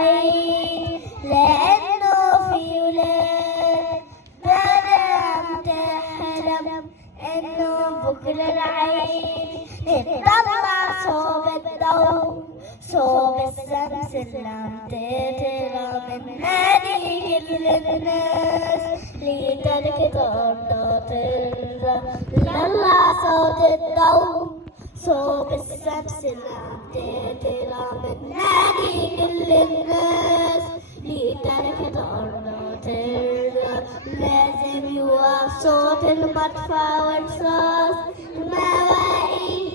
العيد، لأنه في ولاد بدأت تحلم إنه بكرة العيد نطلع صوب الضوء صوب الشمس اللي تطلع من هذه كل الناس لترك أرض ترضى. نطلع صوت الضوء صوب الشمس اللي تطلع من هذه كل الناس لترك أرض ترضى. لازم يوقف صوت المدفع والرصاص المواعيد،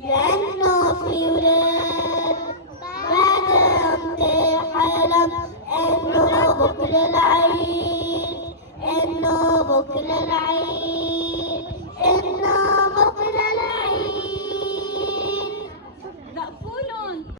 لأنه في ولاد بدأت تحلم إنه بكرة العيد، إنه بكرة العيد.